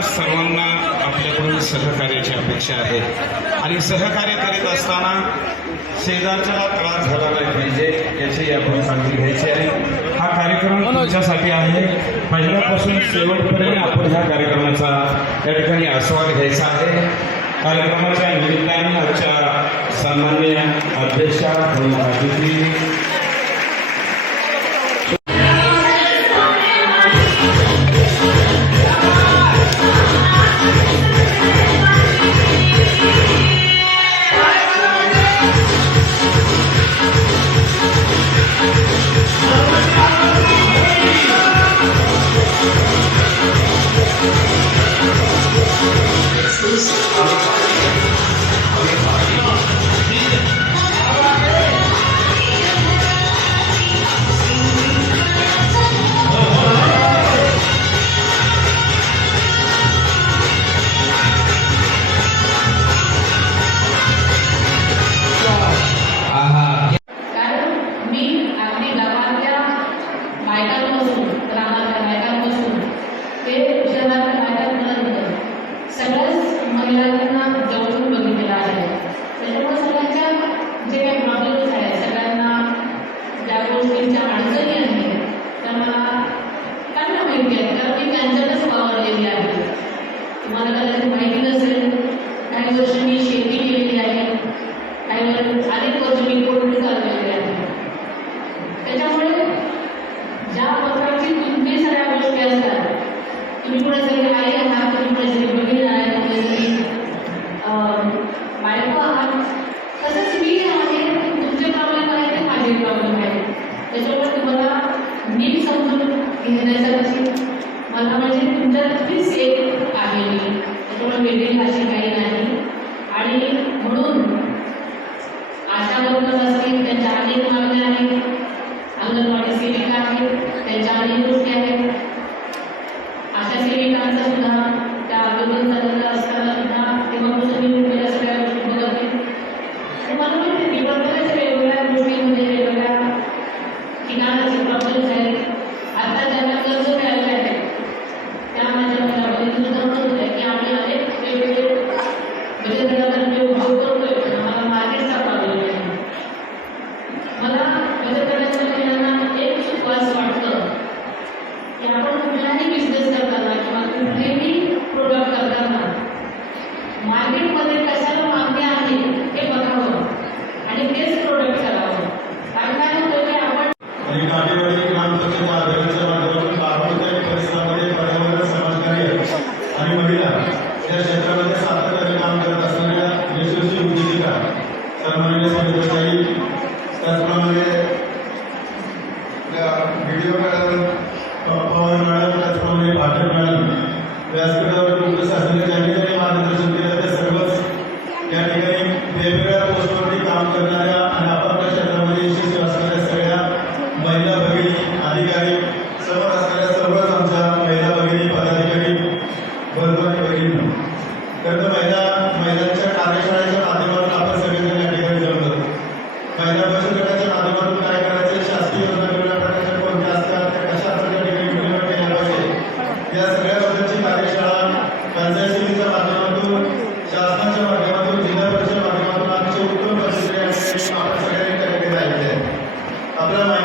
सर्वांना आपल्याकडून सहकार्याची अपेक्षा आहे. आणि सहकार्य करीत असताना शेजारच्याला त्रास झाला नाही पाहिजे याची आपण काळजी घ्यायची आहे. हा कार्यक्रम तुमच्यासाठी आहे. पहिल्यापासून शेवटपर्यंत आपण ह्या कार्यक्रमाचा या ठिकाणी आस्वाद घ्यायचा आहे. कार्यक्रमाच्या निमित्ताने आजच्या सन्मान्य अध्यक्षा म्हणून अतिथी कारण जे काही प्रॉब्लेम आहेत सगळ्यांना ज्या गोष्टींच्या अडचणी आहेत त्या मला त्यांना माहिती आहे कारण मी त्यांच्यातच वावरलेली आहे तुम्हाला कदाचित माहिती नसेल काही वर्ष मी शेती केलेली आहे काही वर्ष अनेक वर्ष मी कोविड चालवलेली आहे त्याच्यामुळे ज्या प्रकारची तुम्ही सगळ्या गोष्टी असतात तुम्ही कुठे जरी आई आहात तुम्ही कुठे जरी बहीण आहात कुठे जरी अं, बायको आहात तसंच मी आहे तुमचे प्रॉब्लेम आहे ते माझे प्रॉब्लेम आहे त्याच्यामुळे तुम्हाला नीट समजून घेण्यासाठी मला म्हणजे तुमच्यातलीच एक आहे मी त्याच्यामुळे वेगळी अशी काही नाही. आणि म्हणून आशा वर्कर असतील त्यांच्या अनेक मागण्या आहेत. अंगणवाडी सेविका आहेत त्यांच्या अनेक गोष्टी आहेत. आशा सेविकांचा सुद्धा त्या आंदोलन चाललेलं असताना सुद्धा कुठलाही बिझनेस करताना किंवा कुठलेही प्रोडक्ट करताना मार्केटमध्ये कशाला मागणी आहे हे बघावं आणि तेच प्रोडक्ट करावं. कारण काय होतं की आपण आणि परिसरामध्ये पर्यावरण समाजकार्य आणि महिला या क्षेत्रामध्ये सातत्याने काम करत असणाऱ्या यशस्वी उद्योजिका त्याचप्रमाणे व्हिडिओ मॅडम मॅडम त्याचप्रमाणे व्यासपीठावर तुमचं शासनाने सगळ्या या कार्यशाळा पंचायत समितीच्या माध्यमातून शासनाच्या माध्यमातून जिल्हा परिषद माध्यमातून उत्तम पद्धतीने आपण सगळ्यांनी ऐकले आपल्याला